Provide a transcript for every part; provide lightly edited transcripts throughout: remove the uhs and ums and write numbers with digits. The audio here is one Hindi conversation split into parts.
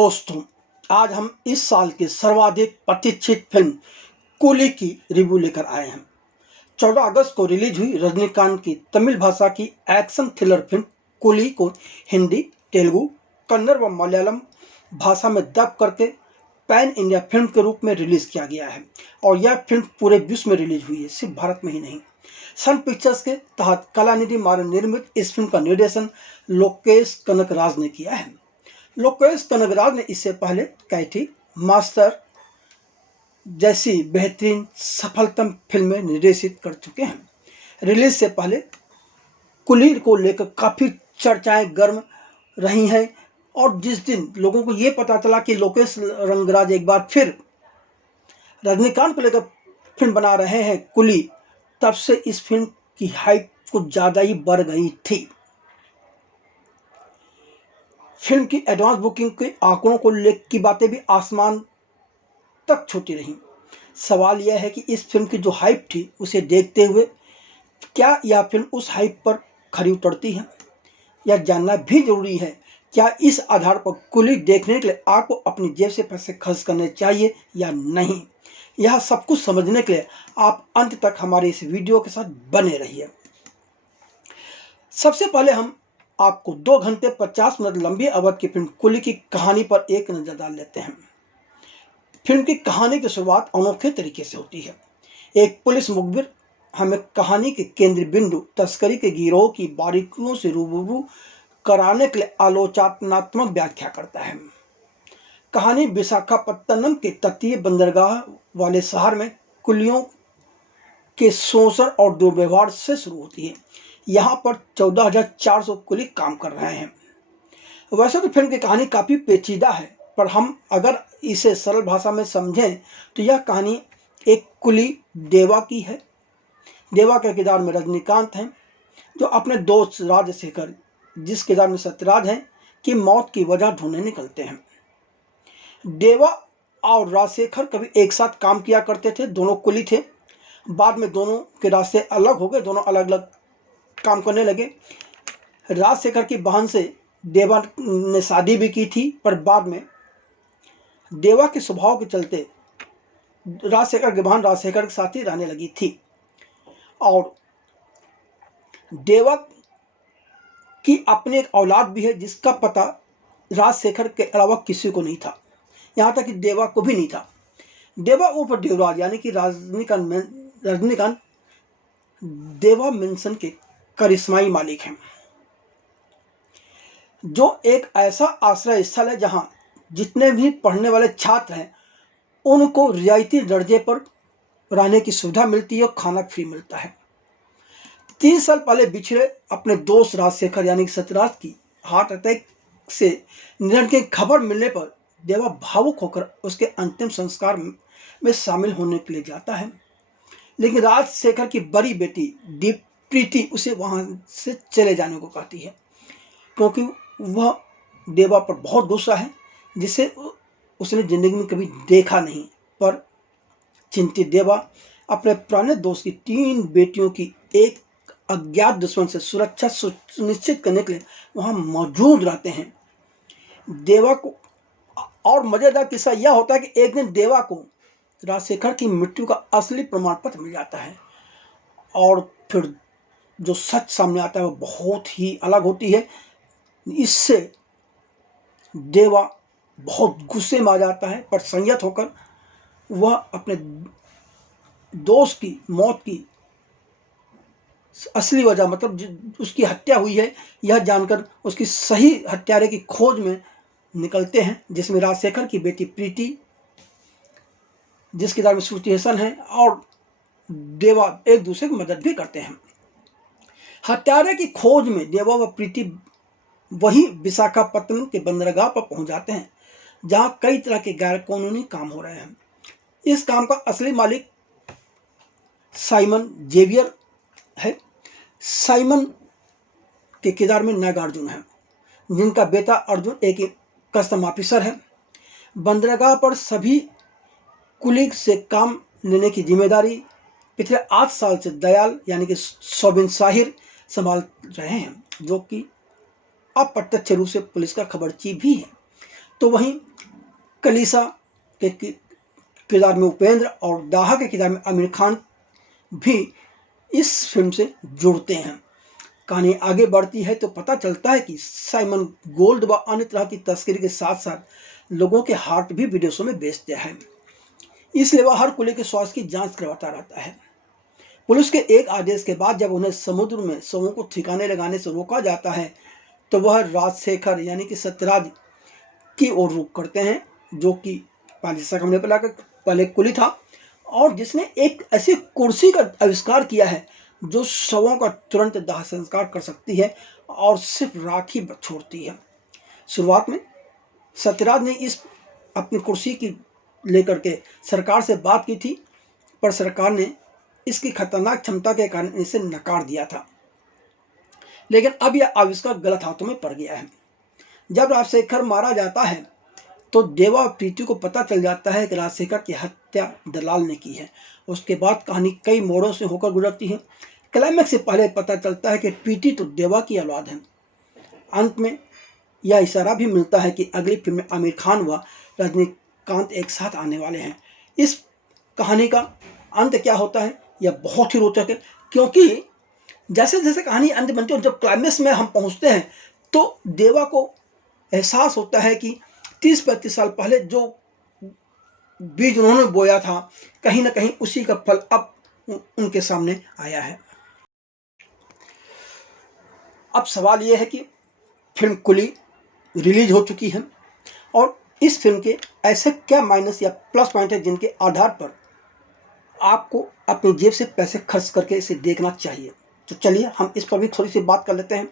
दोस्तों, आज हम इस साल की सर्वाधिक प्रतीक्षित फिल्म कूली की रिव्यू लेकर आए हैं। 14 अगस्त को रिलीज हुई रजनीकांत की तमिल भाषा की एक्शन थ्रिलर फिल्म कूली को हिंदी, तेलुगु, कन्नड़ व मलयालम भाषा में डब करके पैन इंडिया फिल्म के रूप में रिलीज किया गया है और यह फिल्म पूरे विश्व में रिलीज हुई है, सिर्फ भारत में ही नहीं। सन पिक्चर्स के तहत कलानिधि मारन निर्मित इस फिल्म का निर्देशन लोकेश कनगराज ने किया है। लोकेश कनगराज ने इससे पहले कैथी, मास्टर जैसी बेहतरीन सफलतम फिल्में निर्देशित कर चुके हैं। रिलीज से पहले कुली को लेकर काफ़ी चर्चाएं गर्म रही हैं और जिस दिन लोगों को ये पता चला कि लोकेश कनगराज एक बार फिर रजनीकांत को लेकर फिल्म बना रहे हैं कुली, तब से इस फिल्म की हाइप कुछ ज़्यादा ही बढ़ गई थी। फिल्म की एडवांस बुकिंग के आंकड़ों को लेकर की बातें भी आसमान तक छूती रहीं। सवाल यह है कि इस फिल्म की जो हाइप थी उसे देखते हुए क्या यह फिल्म उस हाइप पर खरी उतरती है? यह जानना भी जरूरी है। क्या इस आधार पर कुली देखने के लिए आपको अपनी जेब से पैसे खर्च करने चाहिए या नहीं? यह सब कुछ समझने के लिए आप अंत तक हमारे इस वीडियो के साथ बने रहिए। सबसे पहले हम आपको 2 घंटे 50 मिनट लंबी अवधि की फिल्म कुली की कहानी पर एक नज़र डाल लेते हैं। फिल्म की कहानी की शुरुआत अनोखे तरीके से होती है। एक पुलिस मुखबिर हमें कहानी के केंद्रीय बिंदु तस्करी के गिरोह की बारीकियों से रूबरू कराने के लिए आलोचनात्मक व्याख्या करता है। कहानी विशाखापत्तनम के तटीय बंदरगाह वाले शहर में कुलियों के शोषण और दुर्व्यवहार से शुरू होती है। यहाँ पर 14,400 कुली काम कर रहे हैं। वैसे तो फिल्म की कहानी काफ़ी पेचीदा है, पर हम अगर इसे सरल भाषा में समझें तो यह कहानी एक कुली देवा की है। देवा के किरदार में रजनीकांत हैं, जो अपने दोस्त राजशेखर, जिस किरदार में सत्यराज हैं, की मौत की वजह ढूंढने निकलते हैं। देवा और राजशेखर कभी एक साथ काम किया करते थे, दोनों कुली थे। बाद में दोनों के रास्ते अलग हो गए, दोनों अलग अलग काम करने लगे। राजशेखर की बहन से देवा ने शादी भी की थी, पर बाद में देवा के स्वभाव के चलते राजशेखर की बहन राजशेखर के साथ ही रहने लगी थी और देवा की अपनी एक औलाद भी है जिसका पता राजशेखर के अलावा किसी को नहीं था, यहाँ तक कि देवा को भी नहीं था। देवा उर्फ देवराज यानी कि रजनीकांत देवा मेंशन के करिश्माई मालिक हैं, जो एक ऐसा आश्रय स्थल है जहां जितने भी पढ़ने वाले छात्र हैं उनको रियायती दर्जे पर रहने की सुविधा मिलती है और खाना फ्री मिलता है। 3 साल पहले बिछड़े अपने दोस्त राजशेखर यानी कि सत्यराज की हार्ट अटैक से निधन की खबर मिलने पर देवा भावुक होकर उसके अंतिम संस्कार में शामिल होने के लिए जाता है, लेकिन राजशेखर की बड़ी बेटी प्रीति उसे वहां से चले जाने को कहती है, क्योंकि वह देवा पर बहुत गुस्सा है, जिसे उसने जिंदगी में कभी देखा नहीं। पर चिंतित देवा अपने पुराने दोस्त की 3 बेटियों की एक अज्ञात दुश्मन से सुरक्षा सुनिश्चित करने के लिए वहां मौजूद रहते हैं। देवा को और मजेदार किस्सा यह होता है कि एक दिन देवा को राजशेखर की मृत्यु का असली प्रमाण पत्र मिल जाता है और फिर जो सच सामने आता है वो बहुत ही अलग होती है। इससे देवा बहुत गुस्से में आ जाता है, पर संयत होकर वह अपने दोस्त की मौत की असली वजह, मतलब उसकी हत्या हुई है, यह जानकर उसकी सही हत्यारे की खोज में निकलते हैं, जिसमें राजशेखर की बेटी प्रीति, जिसके नाम में श्रुति हसन है, और देवा एक दूसरे की मदद भी करते हैं। हत्यारे की खोज में देवा व प्रीति वही विशाखापत्तनम के बंदरगाह पर पहुंच जाते हैं, जहां कई तरह के गैर कानूनी काम हो रहे हैं। इस काम का असली मालिक साइमन जेवियर है। साइमन के किरदार में नागार्जुन है, जिनका बेटा अर्जुन एक कस्टम ऑफिसर है। बंदरगाह पर सभी कुलीग से काम लेने की जिम्मेदारी पिछले 8 साल से दयाल यानी कि सोबिन साहिर संभाल रहे हैं, जो कि अप्रत्यक्ष रूप से पुलिस का खबरची भी है। तो वहीं कलीसा के किरदार में उपेंद्र और दाहा के किरदार में आमिर खान भी इस फिल्म से जुड़ते हैं। कहानी आगे बढ़ती है तो पता चलता है कि साइमन गोल्ड व अन्य तरह की तस्करी के साथ साथ लोगों के हार्ट भी विदेशों में बेचते हैं, इसलिए वह हर कुली के स्वास्थ्य की जांच करवाता रहता है। पुलिस के एक आदेश के बाद जब उन्हें समुद्र में शवों को ठिकाने लगाने से रोका जाता है तो वह राजशेखर यानी कि सत्यराज की ओर रुख करते हैं, जो कि पहले कुली था और जिसने एक ऐसी कुर्सी का आविष्कार किया है जो शवों का तुरंत दाह संस्कार कर सकती है और सिर्फ राखी छोड़ती है। शुरुआत में सत्यराज ने इस अपनी कुर्सी की लेकर के सरकार से बात की थी, पर सरकार ने इसकी खतरनाक क्षमता के कारण इसे नकार दिया था। लेकिन अब यह आविष्कार गलत हाथों में पड़ गया है। जब राजशेखर मारा जाता है तो देवा और प्रीति को पता चल जाता है कि राजशेखर की हत्या दलाल ने की है। उसके बाद कहानी कई मोड़ों से होकर गुजरती है। क्लाइमैक्स से पहले पता चलता है कि प्रीति तो देवा की औलाद है। अंत में यह इशारा भी मिलता है कि अगली फिल्म में आमिर खान व रजनीकांत एक साथ आने वाले हैं। इस कहानी का अंत क्या होता है यह बहुत ही रोचक है, क्योंकि जैसे जैसे कहानी अंत बनती है और जब क्लाइमैक्स में हम पहुंचते हैं तो देवा को एहसास होता है कि 30-35 साल पहले जो बीज उन्होंने बोया था कहीं ना कहीं उसी का फल अब उनके सामने आया है। अब सवाल यह है कि फिल्म कुली रिलीज हो चुकी है और इस फिल्म के ऐसे क्या माइनस या प्लस पॉइंट है जिनके आधार पर आपको अपनी जेब से पैसे खर्च करके इसे देखना चाहिए। तो चलिए हम इस पर भी थोड़ी सी बात कर लेते हैं।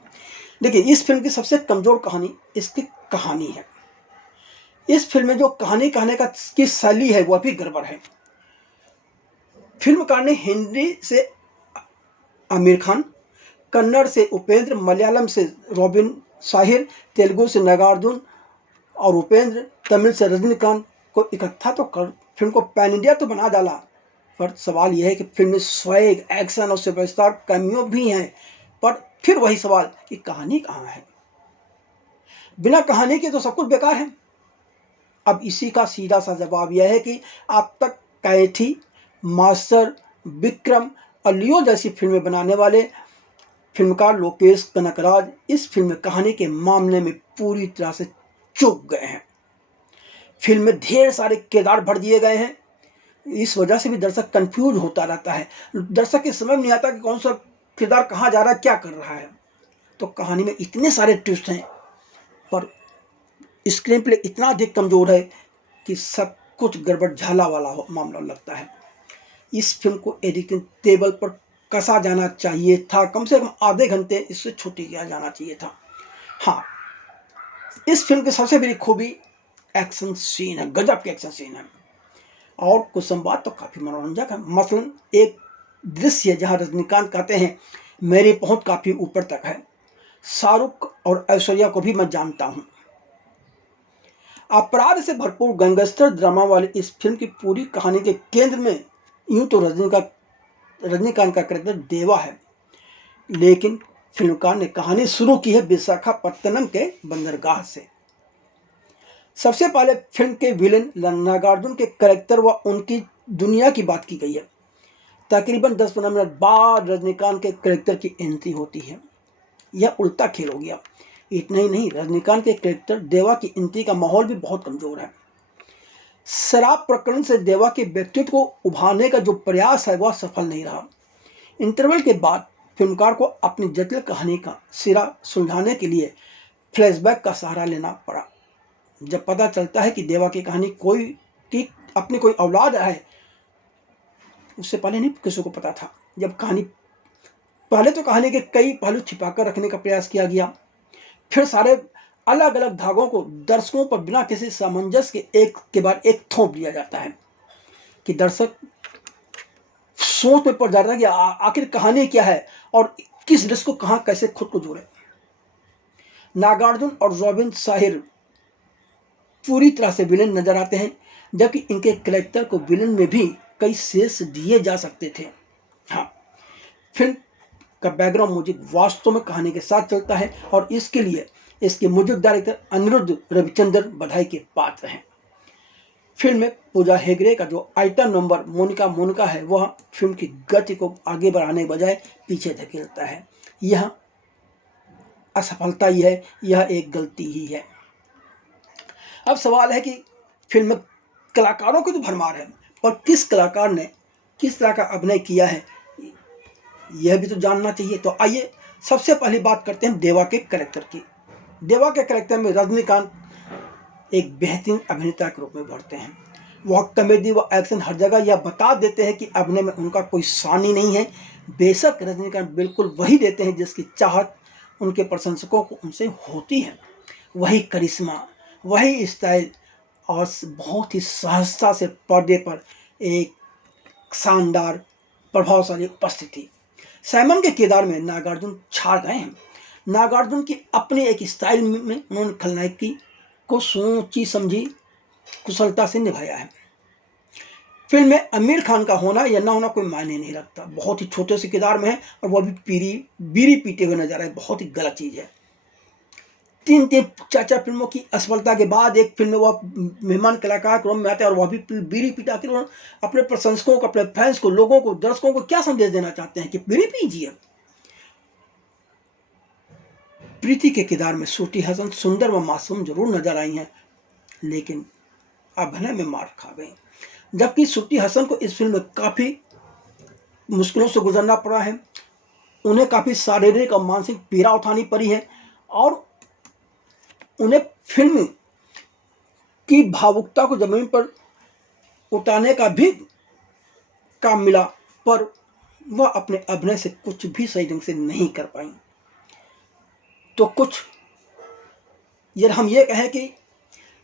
देखिए, इस फिल्म की सबसे कमज़ोर कहानी इसकी कहानी है। इस फिल्म में जो कहानी कहने की शैली है वह भी गड़बड़ है। फिल्मकार ने हिंदी से आमिर खान, कन्नड़ से उपेंद्र, मलयालम से रॉबिन शाहिर, तेलुगु से नागार्जुन और उपेंद्र, तमिल से रजनीकांत को इकट्ठा तो कर फिल्म को पैन इंडिया तो बना डाला, पर सवाल यह है कि फिल्म में स्वैग, एक्शन और सुपरस्टार कैमियो भी हैं, पर फिर वही सवाल कि कहानी कहाँ है। बिना कहानी के तो सब कुछ बेकार है। अब इसी का सीधा सा जवाब यह है कि आप तक कैथी, मास्टर, विक्रम और लियो जैसी फिल्में बनाने वाले फिल्मकार लोकेश कनकराज इस फिल्म में कहानी के मामले में पूरी तरह से चूक गए हैं। फिल्म में ढेर सारे किरदार भर दिए गए हैं। इस वजह से भी दर्शक कंफ्यूज होता रहता है। दर्शक के समझ नहीं आता कि कौन सा किरदार कहाँ जा रहा है, क्या कर रहा है। तो कहानी में इतने सारे ट्विस्ट हैं, पर स्क्रीन प्ले इतना अधिक कमज़ोर है कि सब कुछ गड़बड़ झाला वाला मामला लगता है। इस फिल्म को एडिटिंग टेबल पर कसा जाना चाहिए था, कम से कम आधे घंटे इससे छुट्टी किया जाना चाहिए था। हाँ, इस फिल्म की सबसे बड़ी खूबी एक्शन सीन है, गजब के एक्शन सीन है और कुछ संवाद तो काफ़ी मनोरंजक है। मसलन एक दृश्य जहाँ रजनीकांत कहते हैं मेरी पहुंच काफ़ी ऊपर तक है, शाहरुख और ऐश्वर्या को भी मैं जानता हूँ। अपराध से भरपूर गैंगस्टर ड्रामा वाली इस फिल्म की पूरी कहानी के केंद्र में यूं तो रजनीकांत का कैरेक्टर देवा है, लेकिन फिल्मकार ने कहानी शुरू की है विशाखापत्तनम के बंदरगाह से। सबसे पहले फिल्म के विलेन नागार्जुन के कैरेक्टर व उनकी दुनिया की बात की गई है। तकरीबन 10-15 मिनट बाद रजनीकांत के कैरेक्टर की एंट्री होती है। यह उल्टा खेल हो गया। इतना ही नहीं, रजनीकांत के कैरेक्टर देवा की एंट्री का माहौल भी बहुत कमज़ोर है। शराब प्रकरण से देवा के व्यक्तित्व को उभारने का जो प्रयास है वह सफल नहीं रहा। इंटरवल के बाद फिल्मकार को अपनी जटिल कहानी का सिरा सुलझाने के लिए फ्लैशबैक का सहारा लेना पड़ा। जब पता चलता है कि देवा की कहानी अपनी कोई औलाद है, उससे पहले नहीं किसी को पता था। जब पहले तो कहानी के कई पहलू छिपाकर रखने का प्रयास किया गया, फिर सारे अलग अलग धागों को दर्शकों पर बिना किसी सामंजस्य के एक के बाद एक थोप दिया जाता है कि दर्शक सोच में पड़ जाता है कि आखिर कहानी क्या है और किस दृश्य को कहाँ कैसे खुद को जोड़े। नागार्जुन और रॉबिन शाहिर पूरी तरह से विलेन नजर आते हैं, जबकि इनके कैरेक्टर को विलेन में भी कई शेष दिए जा सकते थे। हाँ, फिल्म का बैकग्राउंड म्यूजिक वास्तव में कहानी के साथ चलता है और इसके लिए इसके म्यूजिक डायरेक्टर अनिरुद्ध रविचंद्रन बधाई के पात्र हैं। फिल्म में पूजा हेगड़े का जो आइटम नंबर मोनिका मोनिका है वह फिल्म की गति को आगे बढ़ाने के बजाय पीछे धकेलता है। यह असफलता ही है, यह एक गलती ही है। अब सवाल है कि फिल्म में कलाकारों की तो भरमार है, पर किस कलाकार ने किस तरह का अभिनय किया है यह भी तो जानना चाहिए। तो आइए सबसे पहली बात करते हैं देवा के कैरेक्टर की। देवा के कैरेक्टर में रजनीकांत एक बेहतरीन अभिनेता के रूप में उभरते हैं। वह कॉमेडी व एक्शन हर जगह यह बता देते हैं कि अभिनय में उनका कोई सानी नहीं है। बेशक रजनीकांत बिल्कुल वही देते हैं जिसकी चाहत उनके प्रशंसकों को उनसे होती है। वही करिश्मा, वही स्टाइल और बहुत ही सहजता से पर्दे पर एक शानदार प्रभावशाली उपस्थिति। सैमन के किरदार में नागार्जुन छा गए हैं। नागार्जुन की अपनी एक स्टाइल में उन्होंने खलनायकी को सोची समझी कुशलता से निभाया है। फिल्म में आमिर खान का होना या ना होना कोई मायने नहीं रखता। बहुत ही छोटे से किरदार में है और वह भी बीड़ी पीते हुए नजर आए, बहुत ही गलत चीज़ है। तीन चार फिल्मों की असफलता के बाद एक फिल्म में वह मेहमान कलाकार के रूप में आते हैं और वह भी बीड़ी पीता। आखिर अपने प्रशंसकों को, अपने फैंस को, लोगों को, दर्शकों को क्या संदेश देना चाहते हैं कि बीड़ी पीजिए। प्रीति के किरदार में श्रुति हसन सुंदर व मासूम जरूर नजर आई हैं, लेकिन अभिनय में मार खा गई। जबकि श्रुति हसन को इस फिल्म में काफ़ी मुश्किलों से गुजरना पड़ा है। उन्हें काफ़ी शारीरिक और मानसिक पीड़ा उठानी पड़ी है और उन्हें फिल्म की भावुकता को जमीन पर उतारने का भी काम मिला, पर वह अपने अभिनय से कुछ भी सही ढंग से नहीं कर पाई। तो कुछ यदि हम ये कहें कि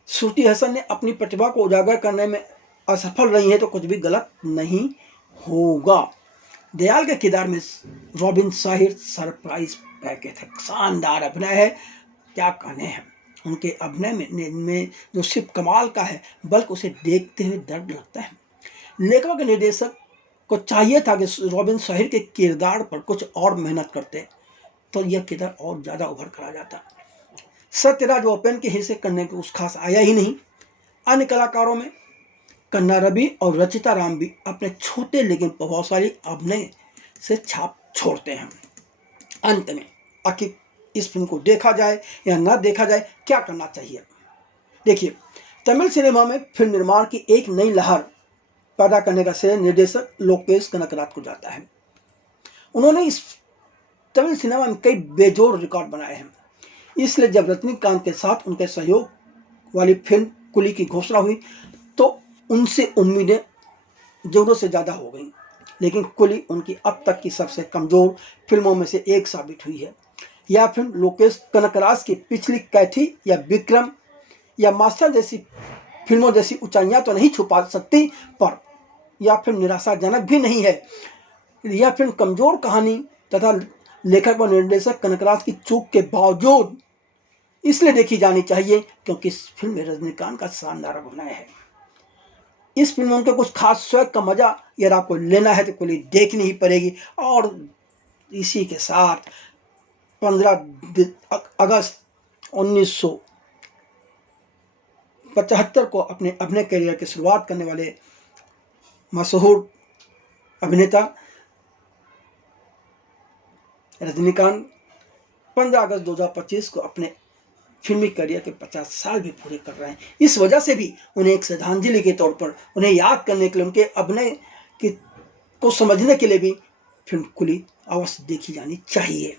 श्रुति हसन ने अपनी प्रतिभा को उजागर करने में असफल रही है तो कुछ भी गलत नहीं होगा। दयाल के किरदार में रॉबिन शाहिर सरप्राइज पैकेज है, शानदार अभिनय है, क्या कहने हैं। उनके अभिनय में जो सिर्फ कमाल का है बल्कि उसे देखते हुए दर्द लगता है। लेखक के निर्देशक को चाहिए था कि रॉबिन शाहिर के किरदार पर कुछ और मेहनत करते तो यह किरदार और ज़्यादा उभर कर आ जाता। सत्यराज ओपन के हिस्से करने को उस खास आया ही नहीं। अन्य कलाकारों में कन्ना रवि और रचिता राम भी अपने छोटे लेकिन प्रभावशाली अभिनय से छाप छोड़ते हैं। अंत में आखिर इस फिल्म को देखा जाए या ना देखा जाए, क्या करना चाहिए। देखिए, तमिल सिनेमा में फिल्म निर्माण की एक नई लहर पैदा करने का श्रेय निर्देशक लोकेश कनकराज को जाता है। उन्होंने इस तमिल सिनेमा में कई बेजोड़ रिकॉर्ड बनाए हैं। इसलिए जब रजनीकांत के साथ उनके सहयोग वाली फिल्म कुली की घोषणा हुई तो उनसे उम्मीदें ज़रूरत से ज़्यादा हो गई, लेकिन कुली उनकी अब तक की सबसे कमज़ोर फिल्मों में से एक साबित हुई है। यह फिल्म लोकेश कनकराज की पिछली कैथी या विक्रम या मास्टर जैसी फिल्मों जैसी ऊंचाइयां तो नहीं छुपा सकती, पर यह फिल्म निराशाजनक भी नहीं है। यह फिल्म कमज़ोर कहानी तथा लेखक व निर्देशक कनकराज की चूक के बावजूद इसलिए देखी जानी चाहिए क्योंकि इस फिल्म में रजनीकांत का शानदार अभिनय है। इस फिल्म में उनके कुछ खास स्वैग का मजा यदि आपको लेना है तो कुली देखनी ही पड़ेगी। और इसी के साथ 15 अगस्त 1975 को अपने अभिनय करियर की शुरुआत करने वाले मशहूर अभिनेता रजनीकांत 15 अगस्त 2025 को अपने फिल्मी करियर के 50 साल भी पूरे कर रहे हैं। इस वजह से भी उन्हें एक श्रद्धांजलि के तौर पर, उन्हें याद करने के लिए, उनके अभिनय को समझने के लिए भी फिल्म कुली अवश्य देखी जानी चाहिए।